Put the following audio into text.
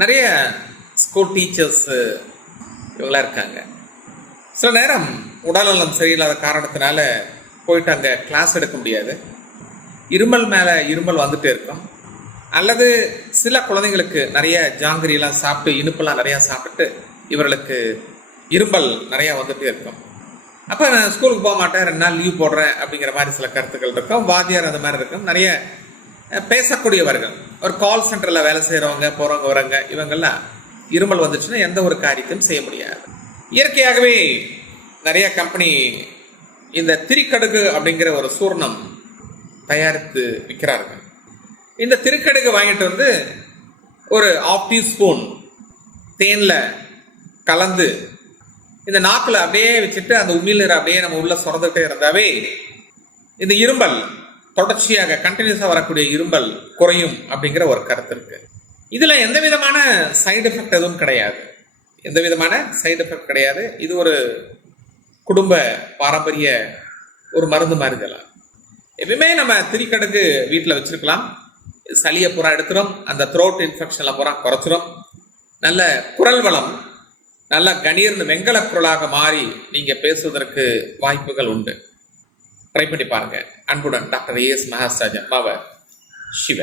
நிறைய school teachers இவங்களாம் இருக்காங்க. சில நேரம் உடல்நலம் சரியில்லாத காரணத்தினால போயிட்டு அங்கே கிளாஸ் எடுக்க முடியாது. இருமல் மேலே இருமல் வந்துட்டே இருக்கும். அல்லது சில குழந்தைங்களுக்கு நிறைய ஜாங்கிரியெல்லாம் சாப்பிட்டு இனிப்பெல்லாம் நிறையா சாப்பிட்டு இவர்களுக்கு இருமல் நிறையா வந்துட்டே இருக்கும். அப்போ நான் ஸ்கூலுக்கு போக மாட்டேன், 2 நாள் லீவ் போடுறேன் அப்படிங்கிற மாதிரி சில கருத்துக்கள் இருக்கும். வாத்தியார் அந்த மாதிரி இருக்கும். நிறைய பேசக்கூடியவர்கள், ஒரு கால் சென்டரில் வேலை செய்கிறவங்க, போகிறவங்க வரவங்க, இவங்கெல்லாம் இருமல் வந்துச்சுன்னா எந்த ஒரு காரியத்தையும் செய்ய முடியாது. இயற்கையாகவே நிறைய கம்பெனி இந்த திரிக்கடுகு அப்படிங்கிற ஒரு சூர்ணம் தயாரித்து விற்கிறார்கள். இந்த திரிக்கடுகு வாங்கிட்டு வந்து ஒரு 1/2 டீஸ்பூன் தேனில் கலந்து இந்த நாக்கில் அப்படியே வச்சுட்டு அந்த உமிழ்நீரை அப்படியே நம்ம உள்ள சுரந்துகிட்டே இருந்தாவே இந்த இரும்பல் தொடர்ச்சியாக கண்டினியூஸாக வரக்கூடிய இரும்பல் குறையும் அப்படிங்கிற ஒரு கருத்து இருக்கு. இதில் எந்த விதமான சைடு எஃபெக்ட் எதுவும் கிடையாது. எந்த விதமான சைடு எஃபெக்ட் கிடையாது. இது ஒரு குடும்ப பாரம்பரிய ஒரு மருந்து மாதிரி இதெல்லாம். எப்பயுமே நம்ம திரிக்கடுகு வீட்டில் வச்சிருக்கலாம். சளியை பூரா எடுத்துரும், அந்த த்ரோட் இன்ஃபெக்ஷன்ல பூரா குறைச்சிரும். நல்ல குரல் வளம், நல்ல கணீர்னு வெங்கல குரலாக மாறி நீங்க பேசுவதற்கு வாய்ப்புகள் உண்டு. ட்ரை பண்ணி பாருங்க. அன்புடன் டாக்டர் AS மகாராஜ் அம்மாவை சிவ.